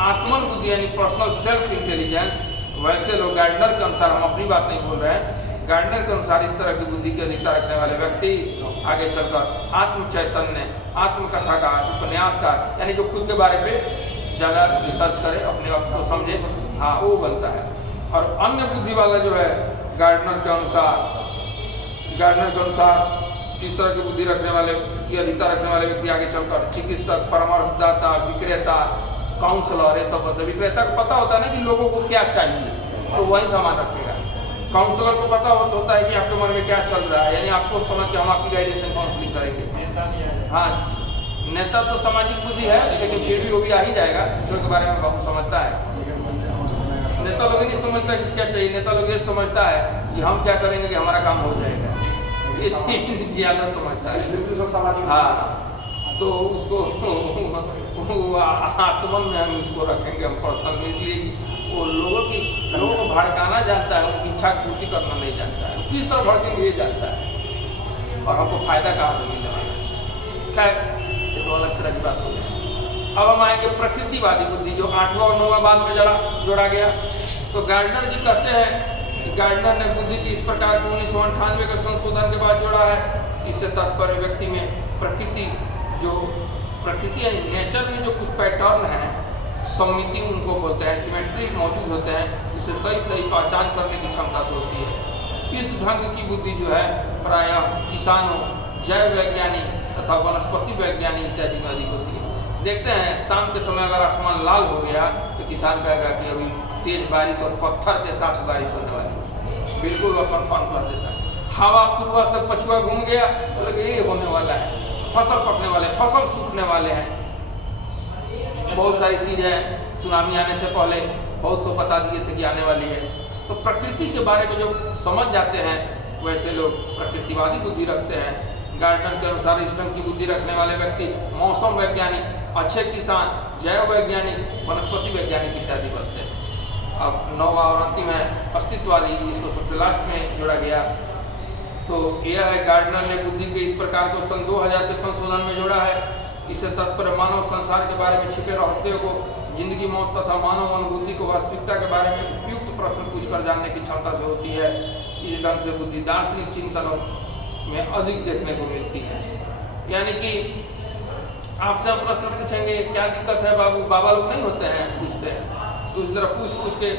आत्मन बुद्धि यानी पर्सनल सेल्फ इंटेलिजेंस, वैसे लोग गार्डनर के अनुसार, हम अपनी बात नहीं बोल रहे हैं, गार्डनर के अनुसार इस तरह की बुद्धि की अधिकता रखने वाले व्यक्ति आगे चलकर आत्म चैतन्य, आत्मकथाकार, उपन्यासकार, यानी जो खुद के बारे में ज़्यादा रिसर्च करे, अपने आप को समझे, हाँ वो बनता है। और अन्य बुद्धि वाला जो है गार्डनर के अनुसार इस तरह की बुद्धि रखने वाले की अधिकता रखने वाले व्यक्ति आगे चलकर चिकित्सक, परामर्शदाता, विक्रेता, काउंसलर, ये सब होता है। विक्रेता को पता होता है ना कि लोगों को क्या चाहिए, तो वही सामान रखेगा। काउंसलर को पता होता है कि आपके मन में क्या चल रहा है, यानी आपको समझ के हम आपकी गाइडेंस एंड काउंसलिंग करेंगे। हाँ, नेता तो सामाजिक बुद्धि है, लेकिन फिर भी वो भी आ ही जाएगा, दूसरों के बारे में बहुत समझता है। नेता लोग नहीं समझता कि क्या चाहिए, नेता लोग ये समझता है कि हम क्या करेंगे कि हमारा काम हो जाएगा, ज़्यादा समझता है। हाँ, तो उसको आत्मन में हम इसको रखेंगे, हम पर्सनल में, इसलिए वो लोगों को भड़काना जानता है, उनकी इच्छा की पूर्ति करना नहीं जानता है, किस तरह भड़केंगे ये जानता है, और हमको फायदा कहाँ से मिलने वाला है। खैर, ये तो अलग तरह की बात हो गई। अब हम आएंगे प्रकृतिवादी बुद्धि, जो 8वां और 9वां बाद में जोड़ा गया। तो गार्डनर जी कहते हैं कि गार्डनर ने बुद्धि की इस प्रकार को 1998 के संशोधन के बाद जोड़ा है। इससे तात्पर्य व्यक्ति में प्रकृति यानी नेचर में जो कुछ पैटर्न है, सममिति उनको बोलते हैं, सिमेट्री मौजूद होते हैं, जिसे सही पहचान करने की क्षमता से होती है। इस ढंग की बुद्धि जो है प्रायः किसानों, जैव वैज्ञानिक तथा वनस्पति वैज्ञानिक इत्यादि में अधिक होती है। देखते हैं शाम के समय अगर आसमान लाल हो गया तो किसान कहेगा कि अभी तेज बारिश और पत्थर के साथ बारिश होने वाली है, बिल्कुल वह कन्फर्म कर देता है। हवा पूर्वा से पछुआ घूम गया तो लगे ये होने वाला है, फसल पकने वाले, फसल सूखने वाले हैं। बहुत सारी चीज़ें सुनामी आने से पहले बहुत को बता दिए थे कि आने वाली है। तो प्रकृति के बारे में जो समझ जाते हैं वैसे लोग प्रकृतिवादी बुद्धि रखते हैं। गार्डनर के अनुसार इस ढंग की बुद्धि रखने वाले व्यक्ति मौसम वैज्ञानिक, अच्छे किसान, जैव वैज्ञानिक, वनस्पति वैज्ञानिक इत्यादि बनते हैं। अब 9वां और अंतिम है अस्तित्ववादी, जिसको सबसे लास्ट में जोड़ा गया। तो यह है गार्डनर ने बुद्धि के इस प्रकार को सन 2000 के संशोधन में जोड़ा है। इससे तात्पर्य मानव संसार के बारे में छिपे रहस्यों को, जिंदगी, मौत तथा मानव अनुभूति को, वास्तविकता के बारे में उपयुक्त प्रश्न पूछकर जानने की क्षमता से होती है। इस ढंग से बुद्धि दार्शनिक चिंतनों में अधिक देखने को मिलती है। यानी कि आपसे हम प्रश्न पूछेंगे क्या दिक्कत है बाबू, बाबा लोग नहीं होते हैं, पूछते हैं, तो इस तरह पूछ के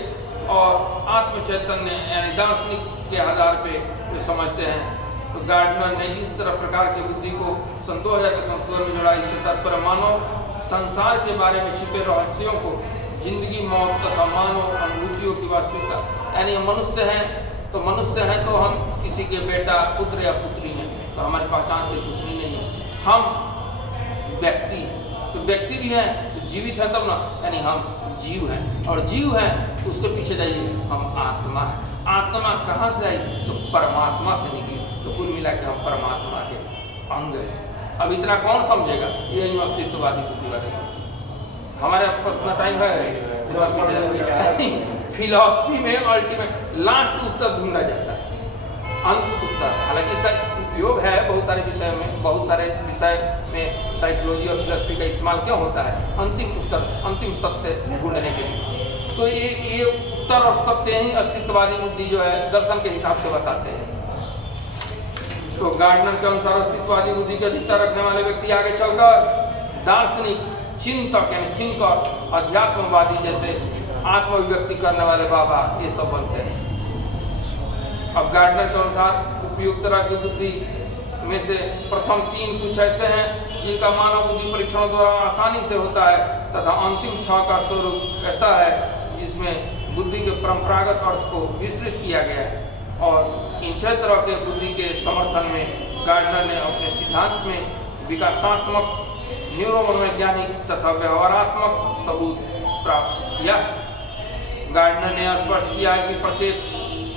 और आत्म चैतन्य यानी दार्शनिक के आधार पे वे समझते हैं। तो गार्डनर ने इस तरह प्रकार की बुद्धि को सन 2000 के संशोधन में जोड़ा। इससे तात्पर्य मानव संसार के बारे में छिपे रहस्यों को, जिंदगी, मौत तथा मानव अनुभूतियों की वास्तविकता, यानी मनुष्य हैं तो हम किसी के बेटा, पुत्र या पुत्री हैं, तो हमारी पहचान सिर्फ पुत्री नहीं है, हम व्यक्ति हैं। तो व्यक्ति भी हैं तो जीवित है तब ना, यानी हम जीव हैं, और जीव हैं तो उसके पीछे जाइए, हम आत्मा है। आत्मा कहाँ से आई? तो परमात्मा से निकली। तो कुल मिला के हम परमात्मा के अंग हैं। अब इतना कौन समझेगा? यही अस्तित्ववादी बुद्धि वाले समझ। हमारे पास इतना टाइम है? फिलॉसफी में अल्टीमेट लास्ट उत्तर ढूंढा जाता है, अंत उत्तर। हालांकि इसका उपयोग है बहुत सारे विषय में, बहुत सारे विषय में साइकोलॉजी और फिलॉसफी का इस्तेमाल क्यों होता है? अंतिम उत्तर, अंतिम सत्य ढूंढने के लिए। तो ये उत्तर और सत्य ही अस्तित्ववादी बुद्धि जो है दर्शन के हिसाब से बताते हैं। तो गार्डनर के अनुसार अस्तित्ववादी बुद्धि की अधिकता रखने वाले व्यक्ति आगे चलकर दार्शनिक, चिंतक यानी थिंकर, अध्यात्मवादी जैसे आत्मविव्यक्ति करने वाले बाबा, ये सब बनते हैं। अब गार्डनर के अनुसार उपयुक्त तरह की बुद्धि में से प्रथम 3 कुछ ऐसे हैं जिनका मानव बुद्धि परीक्षणों द्वारा आसानी से होता है, तथा अंतिम 6 का स्वरूप ऐसा है जिसमें बुद्धि के परंपरागत अर्थ को विस्तृत किया गया है और इन 6 तरह के बुद्धि के समर्थन में गार्डनर ने अपने सिद्धांत में विकासात्मक, न्यूरोमनोवैज्ञानिक तथा व्यवहारात्मक सबूत प्राप्त किया। गार्डनर ने स्पष्ट किया है कि प्रत्येक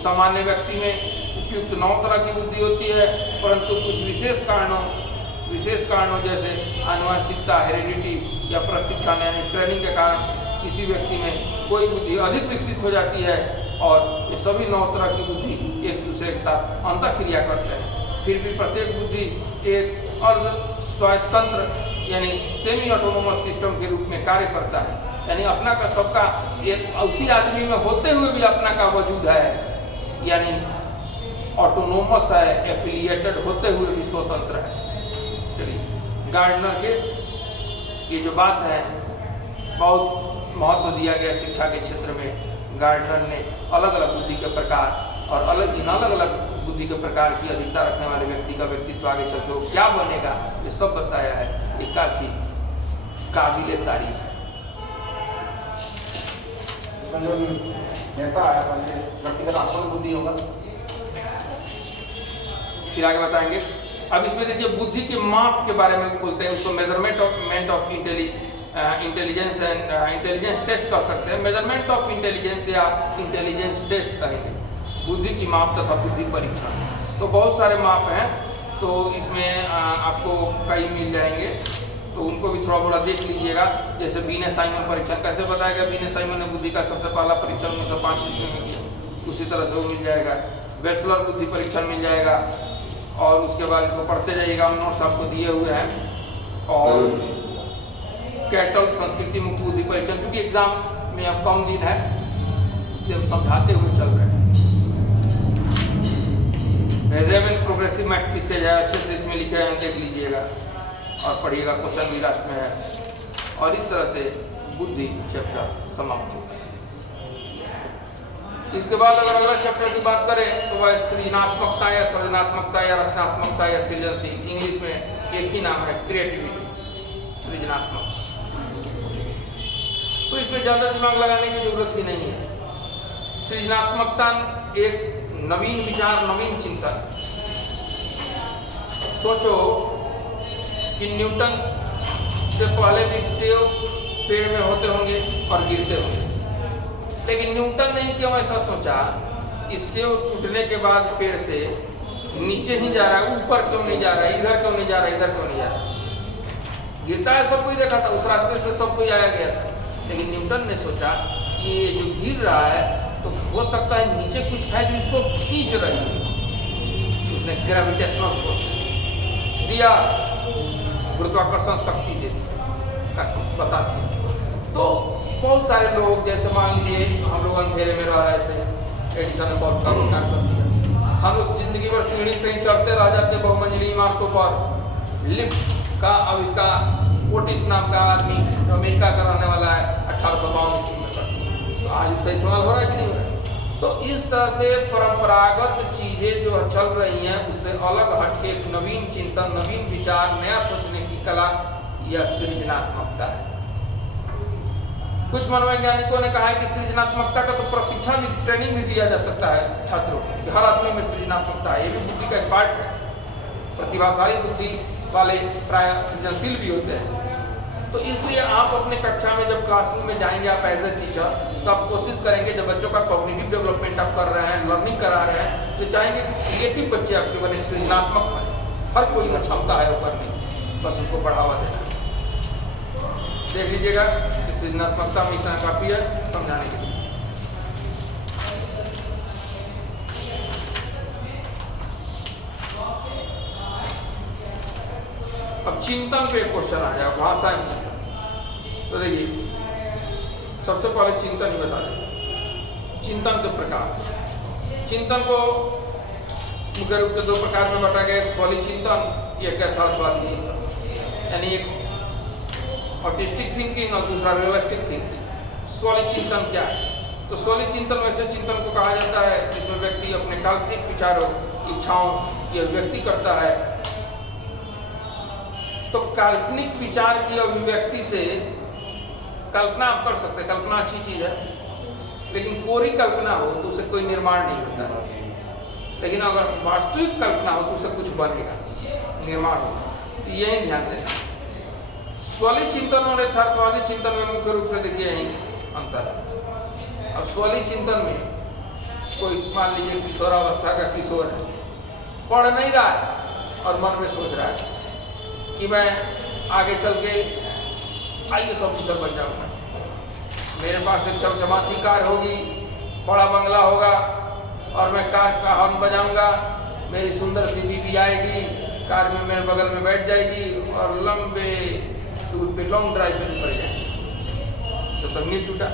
सामान्य व्यक्ति में उपयुक्त 9 तरह की बुद्धि होती है, परंतु कुछ विशेष कारणों जैसे आनुवंशिकता, हेरिडिटी या प्रशिक्षण यानी ट्रेनिंग के कारण किसी व्यक्ति में कोई बुद्धि अधिक विकसित हो जाती है और ये सभी 9 तरह की बुद्धि एक दूसरे के साथ अंतःक्रिया करते हैं। फिर भी प्रत्येक बुद्धि एक अर्ध स्वायत्तंत्र यानी सेमी ऑटोनोमस सिस्टम के रूप में कार्य करता है, यानी अपना का सबका एक उसी आदमी में होते हुए भी अपना का वजूद है, यानी ऑटोनोमस है, एफिलिएटेड होते हुए भी स्वतंत्र है। चलिए, गार्डनर के ये जो बात है बहुत महत्व दिया गया शिक्षा के क्षेत्र में। गार्डनर ने अलग अलग बुद्धि के प्रकार और इन अलग अलग बुद्धि के प्रकार की अधिकता रखने वाले व्यक्ति का व्यक्तित्व आगे चल के वो क्या बनेगा ये सब बताया है। ये काफी काबिल तारीफ है। इसमें जो नेता है व्यक्तिगत आत्म बुद्धि होगा, फिर आगे बताएंगे। अब इसमें देखिए बुद्धि के माप के बारे में बोलते हैं, उसको measurement of intelligence and intelligence test कर सकते हैं। मेजरमेंट ऑफ इंटेलिजेंस या इंटेलिजेंस टेस्ट कहेंगे, बुद्धि की माप तथा बुद्धि परीक्षण। तो बहुत सारे माप हैं, तो इसमें आपको कई मिल जाएंगे, तो उनको भी थोड़ा थोड़ा देख लीजिएगा। जैसे बीने साइमन परीक्षण कैसे बताया गया, बीने साइमन ने बुद्धि का सबसे पहला परीक्षण 1905 ईस्वी में किया, उसी तरह से वो मिल जाएगा। वेस्लर बुद्धि परीक्षण मिल जाएगा और उसके बाद इसको पढ़ते जाइएगा, नोट्स आपको दिए हुए हैं। और कैटल संस्कृति मुक्त बुद्धि परीक्षण, चूंकि एग्जाम में अब कम दिन है इसलिए हम समझाते हुए चल रहे हैं। रेवेन प्रोग्रेसिव मैट्रिक्स से जाए, अच्छे से इसमें लिखे हैं, देख लीजिएगा और पढ़िएगा, क्वेश्चन भी लास्ट में है। और इस तरह से बुद्धि चैप्टर समाप्त होता है। इसके बाद अगर अगला चैप्टर की बात करें तो वह सृजनात्मकता या सृजनात्मकता या रचनात्मकता या सृजनशील, इंग्लिश में एक ही नाम है क्रिएटिविटी, सृजनात्मक। तो इसमें ज़्यादा दिमाग लगाने की जरूरत ही नहीं है। सृजनात्मकता एक नवीन विचार, नवीन चिंतन। सोचो कि न्यूटन से पहले भी सेब पेड़ में होते होंगे और गिरते होंगे, लेकिन न्यूटन ने क्यों ऐसा सोचा कि सेब टूटने के बाद पेड़ से नीचे ही जा रहा है, ऊपर क्यों नहीं जा रहा है, इधर क्यों नहीं जा रहा है, इधर क्यों नहीं जा रहा है। गिरता है, सब कोई देखा था, उस रास्ते से सब कोई आया गया था, लेकिन न्यूटन ने सोचा कि ये जो गिर रहा है तो हो सकता है नीचे कुछ है जो इसको खींच रही है। उसने ग्रेविटेशनल फोर्स दिया, गुरुत्वाकर्षण शक्ति दे दी, बता दिया। तो बहुत सारे लोग, जैसे मान लीजिए हम लोग अंधेरे में रह रहे थे, एडिसन ने बहुत का आविष्कार कर दिया। हम लोग जिंदगी भर सीढ़ी से ही चढ़ते रह जाते बहुमंजिली इमारतों पर। लिफ्ट का आविष्कार ओटिस नाम का आदमी जो अमेरिका का रहने वाला है 1852 ईस्वी में कर, तो आज इसका इस्तेमाल हो रहा है कि नहीं हो रहा है। तो इस तरह से परंपरागत चीजें जो चल रही हैं उससे अलग हटके एक नवीन चिंतन, नवीन विचार, नया सोचने की कला, यह सृजनात्मकता है। कुछ मनोवैज्ञानिकों ने कहा है कि सृजनात्मकता का तो प्रशिक्षण भी, ट्रेनिंग भी दिया जा सकता है छात्रों को। हर आदमी में सृजनात्मकता है, ये भी बुद्धि का एक पार्ट है। प्रतिभाशाली बुद्धि वाले प्राय सृजनशील भी होते हैं। तो इसलिए आप अपने कक्षा में जब क्लासरूम में जाएंगे आप एज ए टीचर, तो आप कोशिश करेंगे जब बच्चों का कॉग्निटिव डेवलपमेंट आप कर रहे हैं, लर्निंग करा रहे हैं, तो चाहेंगे कि क्रिएटिव बच्चे आपके बने, सृजनात्मक बने। हर कोई में क्षमता है वो करने की, बस उसको बढ़ावा देना। देख लीजिएगा कि सृजनात्मकता में इतना काफी है समझाने के लिए। अब चिंतन पे क्वेश्चन आ जाए, भाषा एवं चिंतन। तो देखिए सबसे पहले चिंतन ही बता दें। चिंतन के प्रकार, चिंतन को मुख्य रूप से 2 प्रकार में बांटा गया, एक स्वली चिंतन, एक यथार्थवादी चिंतन, यानी एक ऑर्टिस्टिक थिंकिंग और दूसरा रियलिस्टिक थिंकिंग। स्वली चिंतन क्या है? तो स्वली चिंतन वैसे चिंतन को कहा जाता है जिसमें व्यक्ति अपने काल्पनिक विचारों, इच्छाओं की अभिव्यक्ति करता है। तो काल्पनिक विचार की अभिव्यक्ति से कल्पना आप कर सकते हैं, कल्पना अच्छी चीज है, लेकिन कोरी कल्पना हो तो उससे कोई निर्माण नहीं होता है। लेकिन अगर वास्तविक कल्पना हो तो उससे कुछ बनेगा, निर्माण होगा। तो यही ध्यान देना। स्वली चिंतन और यथार्थवादी चिंतन में मुख्य रूप से देखिए यही अंतर है। अब स्वली चिंतन में कोई मान लीजिए किशोरावस्था का किशोर है, पढ़ नहीं रहा है और मन में सोच रहा है कि मैं आगे चल के IAS ऑफिसर बन जाऊंगा, मेरे पास एक चमचमाती कार होगी, बड़ा बंगला होगा और मैं कार का हॉर्न बजाऊंगा, मेरी सुंदर सी बीवी आएगी, कार में मेरे बगल में बैठ जाएगी और लंबे टूर पे लॉन्ग ड्राइव पे निकल जाएगी। तो तक नहीं टूटा,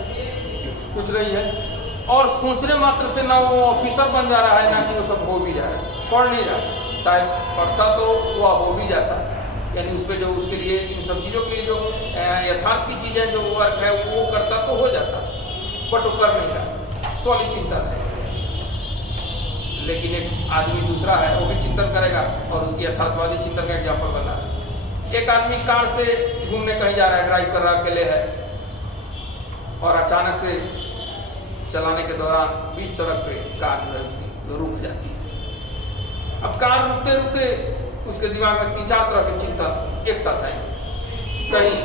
कुछ नहीं है। और सोचने मात्र से ना वो ऑफिसर बन जा रहा है, ना कि वो सब हो भी जा रहा है, पढ़ नहीं रहा। शायद पढ़ता तो वह हो भी जाता, यानी उस पर जो उसके लिए इन सब चीज़ों के लिए जो यथार्थ की चीज़ें जो वर्क है वो करता तो हो जाता, बट वो कर नहीं रहा। स्वली चिंतन है। लेकिन एक आदमी दूसरा है, वो भी चिंतन करेगा और उसकी यथार्थवादी चिंतन का एग्जाम्पल बना है। एक आदमी कार से घूमने कहीं जा रहा है, ड्राइव कर रहा अकेले है, और अचानक से चलाने के दौरान बीच सड़क पे कार जो है उसकी रुक जाती है। अब कार रुकते रुकते उसके दिमाग में 3-4 तरह के चिंतन एक साथ आए। कहीं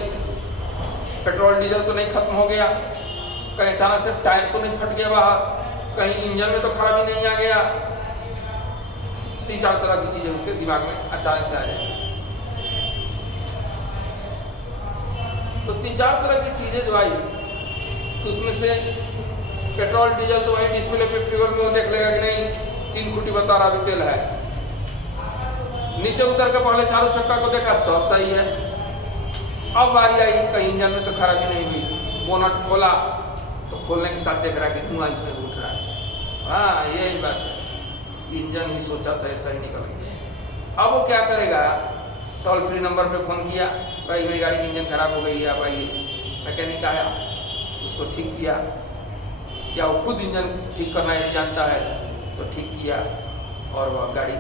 पेट्रोल डीजल तो नहीं खत्म हो गया, कहीं अचानक से टायर तो नहीं फट गया बाहर, कहीं इंजन में तो खराबी नहीं आ गया। 3-4 तरह की चीजें उसके दिमाग में अचानक से आ जाएगी। तो 3-4 तरह की चीजें जो आई तो उसमें से पेट्रोल डीजल तो वही डिस्प्ले पे फ्यूल में वो देख लेगा कि नहीं 3 फुटी बता रहा अभी तेल है। नीचे उतर के पहले चारों चक्का को देखा, सब सही है। अब बारी आई कहीं इंजन में तो खराबी नहीं हुई, बोनट खोला तो खोलने के साथ देख रहा है कि धुआं इसमें उठ रहा है। हाँ यही बात है, इंजन ही सोचा था ऐसा ही निकल गया। अब वो क्या करेगा, टोल फ्री नंबर पे फ़ोन किया, भाई मेरी गाड़ी की इंजन खराब हो गई है, आप आइए। मैकेनिक आया, उसको ठीक किया। क्या वो खुद इंजन ठीक करना नहीं जानता है, तो ठीक किया और वह गाड़ी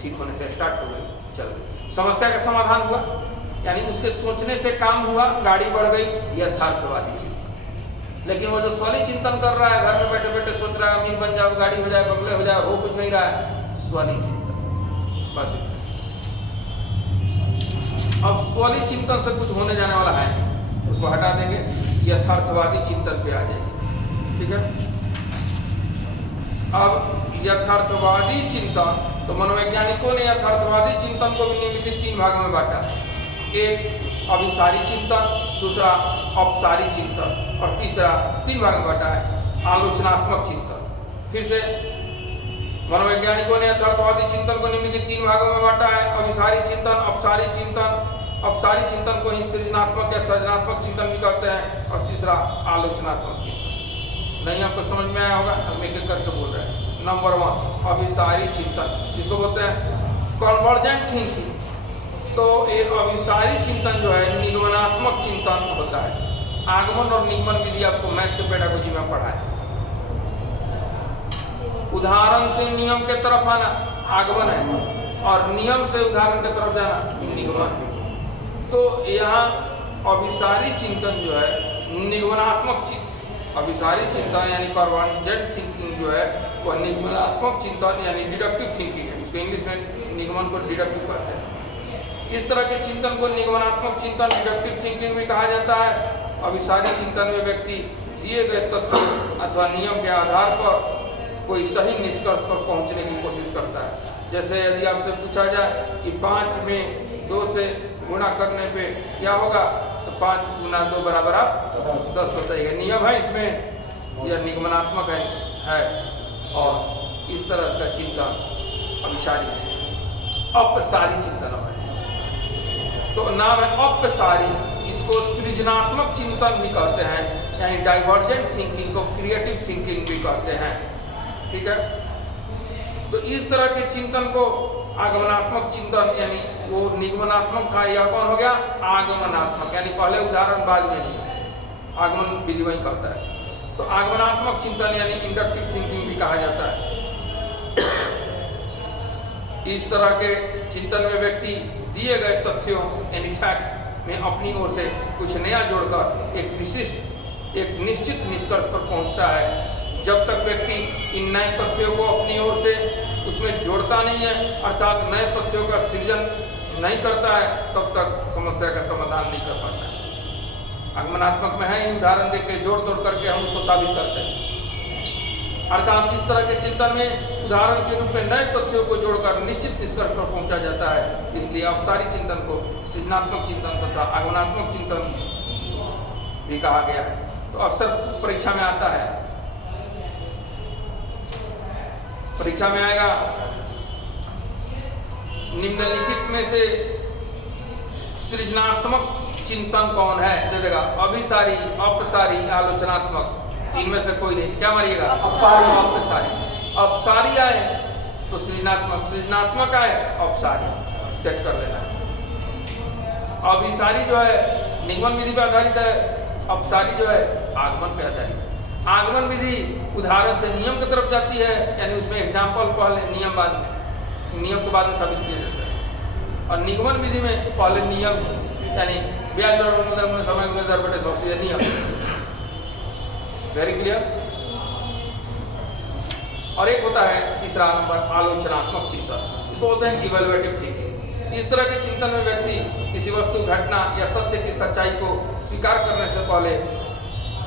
ठीक होने से स्टार्ट हो गई, चल गई। समस्या का समाधान हुआ, यानी उसके सोचने से काम हुआ, गाड़ी बढ़ गई, यथार्थवादी चिंतन। लेकिन वो जो स्वली चिंतन कर रहा है, घर में बैठे बैठे सोच रहा है अमीर बन जाओ, गाड़ी हो जाए, बंगले हो जाए, हो कुछ नहीं रहा है, स्वली चिंतन। बस अब स्वली चिंतन से कुछ होने जाने वाला है, उसको हटा देंगे, यथार्थवादी चिंतन पे आ जाएंगे। ठीक है। अब यथार्थवादी चिंतन, तो मनोवैज्ञानिकों ने यथार्थवादी चिंतन को भी निम्नलिखित 3 भागों में बांटा। एक अभिसारी चिंतन, दूसरा औपचारिक चिंतन और तीसरा 3 भाग में बांटा है, आलोचनात्मक चिंतन। फिर से मनोवैज्ञानिकों ने यथार्थवादी चिंतन को निम्नलिखित 3 भागों में बांटा है, अभिसारी चिंतन, औपचारिक चिंतन। औपचारिक चिंतन को ही सृजनात्मक या सृजनात्मक चिंतन भी कहते हैं, और तीसरा आलोचनात्मक चिंतन। नहीं आपको समझ में आया होगा, हम एक एक करके बोल रहे हैं। नंबर 1 अभिसारी चिंतन, जिसको बोलते हैं कन्वर्जेंट थिंकिंग। तो एक अभिसारी चिंतन जो है निगमनात्मक चिंतन होता है। आगमन और निगमन विधि आपको मैथ के पेडागोजी में पढ़ा है। उदाहरण से नियम के तरफ आना आगमन है, और नियम से उदाहरण के तरफ जाना निगमन है। तो यहाँ अभिसारी चिंतन जो है निगमनात्मक चिंतन, अभिसारी चिंतन यानी कन्वर्जेंट थिंकिंग जो है वह निगमनात्मक चिंतन यानी डिडक्टिव थिंकिंग है। इसको इंग्लिश में निगमन को डिडक्टिव कहते हैं। इस तरह के चिंतन को निगमनात्मक चिंतन, डिडक्टिव थिंकिंग भी कहा जाता है। अभिसारी चिंतन में व्यक्ति दिए गए तथ्य अथवा नियम के आधार पर कोई सही निष्कर्ष पर पहुंचने की कोशिश करता है। जैसे यदि आपसे पूछा जाए कि 5 में 2 से गुणा करने पे क्या होगा, तो 5 गुना 2 बराबर आप 10 बताइएगा। नियम है इसमें, यह निगमनात्मक है। और इस तरह का चिंतन अभिसारी है। औपचारिक चिंतन है, तो नाम है औपचारी। इसको सृजनात्मक चिंतन भी कहते हैं, यानी डाइवर्जेंट थिंकिंग को क्रिएटिव थिंकिंग भी कहते हैं। ठीक है। तो इस तरह के चिंतन को आगमनात्मक चिंतन, यानी वो निगमनात्मक था, यह कौन हो गया आगमनात्मक, यानी पहले उदाहरण बाद में नहीं, आगमन विधि वही कहता है। तो आगमनात्मक चिंतन यानी इंडक्टिव थिंकिंग भी कहा जाता है। इस तरह के चिंतन में व्यक्ति दिए गए तथ्यों यानी फैक्ट्स में अपनी ओर से कुछ नया जोड़कर एक विशिष्ट एक निश्चित निष्कर्ष पर पहुंचता है। जब तक व्यक्ति इन नए तथ्यों को अपनी ओर से उसमें जोड़ता नहीं है, अर्थात नए तथ्यों का सृजन नहीं करता है, तब तक समस्या का समाधान नहीं कर पाता है। आगमनात्मक में है, उदाहरण देके जोड़ तोड़ करके हम उसको साबित करते हैं। अर्थात इस तरह के चिंतन में उदाहरण के रूप में नए तथ्यों को जोड़कर निश्चित निष्कर्ष पर पहुंचा जाता है। इसलिए अपसारी चिंतन को सृजनात्मक चिंतन तथा आगमनात्मक चिंतन भी कहा गया है। तो अक्सर परीक्षा में आता है, परीक्षा में आएगा निम्नलिखित में से सृजनात्मक चिंतन कौन है, दे देगा अभिसारी, अपसारी, आलोचनात्मक, इनमें से कोई नहीं। क्या मारिएगा? अपसारी। अपसारी। अपसारी आए तो सृजनात्मक, सृजनात्मक आए अपसारी, सेट कर लेना है। अभिसारी जो है निगमन विधि पर आधारित है, अपसारी जो है आगमन पर आधारित है। आगमन विधि उदाहरण से नियम की तरफ जाती है, यानी उसमें एग्जाम्पल पहले, नियम बाद में, नियम के बाद में साबित किया जाता है। और निगमन विधि में पहले नियम है, यानी ब्याज दर में समय में दर बटे 100 से नियम। Very clear. और एक होता है तीसरा नंबर आलोचनात्मक चिंतन, इसको बोलते हैं इवैल्यूएटिव थिंकिंग। इस तरह के चिंतन में व्यक्ति किसी वस्तु, घटना या तथ्य की सच्चाई को स्वीकार करने से पहले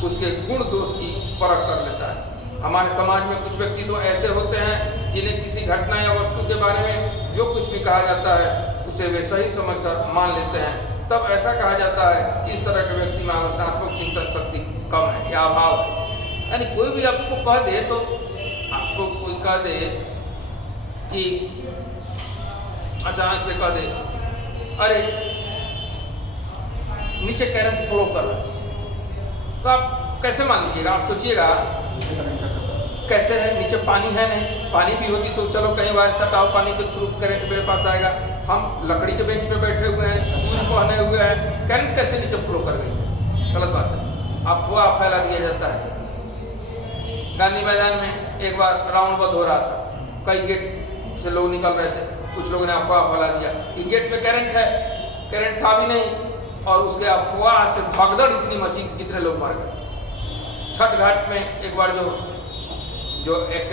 उसके गुण दोष की परख कर लेता है। हमारे समाज में कुछ व्यक्ति तो ऐसे होते हैं जिन्हें किसी घटना या वस्तु के बारे में जो कुछ भी कहा जाता है उसे वे सही समझकर मान लेते हैं। तब ऐसा कहा जाता है कि इस तरह के व्यक्ति में आलोचनात्मक चिंतन शक्ति कम है या अभाव है। यानी कोई भी आपको कह दे, तो आपको कोई कह दे कि अचानक से कह दे अरे नीचे करंट फ्लो कर रहा है, तो आप कैसे मान लीजिएगा? आप सोचिएगा कैसे है, नीचे पानी है नहीं, पानी भी होती तो चलो कहीं वायर सटाओ, पानी के थ्रू करंट मेरे पास आएगा। हम लकड़ी के बेंच पे बैठे हुए हैं, सूर्य पहने हुए हैं, करंट कैसे नीचे फ्लो कर गई? गलत बात है। अफवाह फैला दिया जाता है। गांधी मैदान में एक बार राउंड बंद हो रहा था, कई गेट से लोग निकल रहे थे, कुछ लोगों ने अफवाह फैला दिया कि गेट में करंट है, करंट था भी नहीं, और उसके अफवाह से भगदड़ इतनी मची कि कितने लोग मर गए। छठ घाट में एक बार जो एक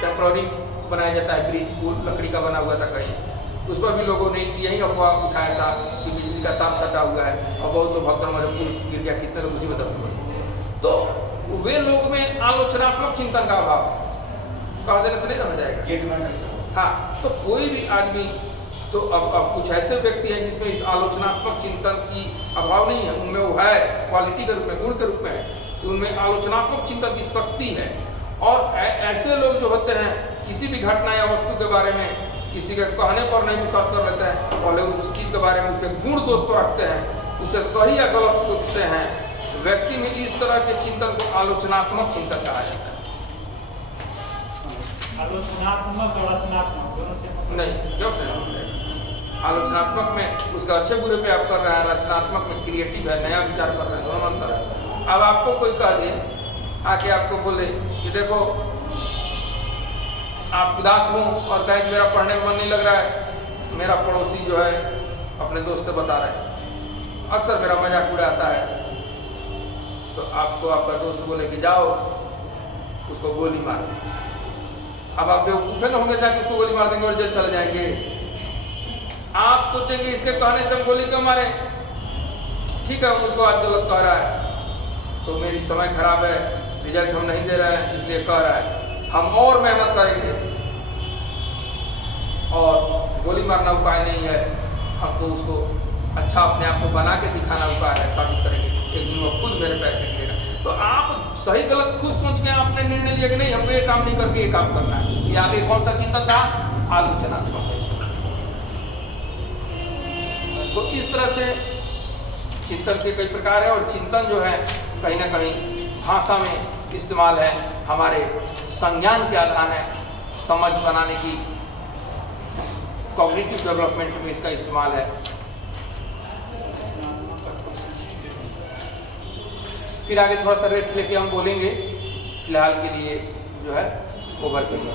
टेम्पररी बनाया जाता है ब्रिज, पुल लकड़ी का बना हुआ था कहीं, उस पर भी लोगों ने यही अफवाह उठाया था कि बिजली का तार सटा हुआ है और बहुत लोग भगदड़ में पुल गिर गया, कितने लोग उसी में दबे हुए। तो वे लोग में आलोचनात्मक चिंतन का अभाव, कह देने से नहीं समझ जाएगा। हाँ, तो कोई भी आदमी, तो अब कुछ ऐसे व्यक्ति हैं जिसमें इस आलोचनात्मक चिंतन की अभाव नहीं है, उनमें वो है, क्वालिटी के रूप में, गुण के रूप में है, उनमें आलोचनात्मक चिंतन की शक्ति है। और ऐसे लोग जो होते हैं किसी भी घटना या वस्तु के बारे में किसी के कहने पर नहीं विश्वास कर लेते हैं, पहले उस चीज़ के बारे में उसके गुण दोष पर रखते हैं, उसे सही या गलत सोचते हैं। व्यक्ति में इस तरह के चिंतन को आलोचनात्मक चिंतन कहा जाता है। आलोचनात्मक और रचनात्मक दोनों से नहीं, क्यों से आलोचनात्मक में उसका अच्छे बुरे पे आप कर रहे हैं, रचनात्मक में क्रिएटिव है, नया विचार कर रहे हैं, दोनों अंतर है। अब आपको कोई कह दे, आके आपको बोले कि देखो आप उदास हो और कहें कि मेरा पढ़ने में मन नहीं लग रहा है, मेरा पड़ोसी जो है अपने दोस्त से बता रहे हैं, अक्सर मेरा मजाक उड़ाता है, तो आपको आपका दोस्त बोले कि जाओ उसको गोली मार। अब आप बेवकूफ़ न होंगे जाके उसको गोली मार देंगे और जेल चले जाएंगे। आप सोचेंगे इसके कहने से हम गोली क्यों मारे, ठीक है मुझको आज गलत कह रहा है तो मेरी समय खराब है, रिजल्ट हम नहीं दे रहे हैं इसलिए कह रहा है, हम और मेहनत करेंगे। और गोली मारना उपाय नहीं है, हमको उसको अच्छा अपने आप को बना के दिखाना उपाय है, साबित करेंगे, एक दिन वो खुद मेरे पैर पे गिरेगा। तो आप सही गलत खुद सोच के आपने निर्णय लिया कि नहीं हमको ये काम नहीं करके ये काम करना है। ये आगे कौन सा चिंतन था? आलोचनात्मक। तो इस तरह से चिंतन के कई प्रकार हैं और चिंतन जो है कहीं ना कहीं भाषा में इस्तेमाल है, हमारे संज्ञान के आधार है, समझ बनाने की, कॉग्निटिव डेवलपमेंट में इसका इस्तेमाल है। फिर आगे थोड़ा सा रेस्ट लेके हम बोलेंगे, फिलहाल के लिए जो है ओवर के लिए।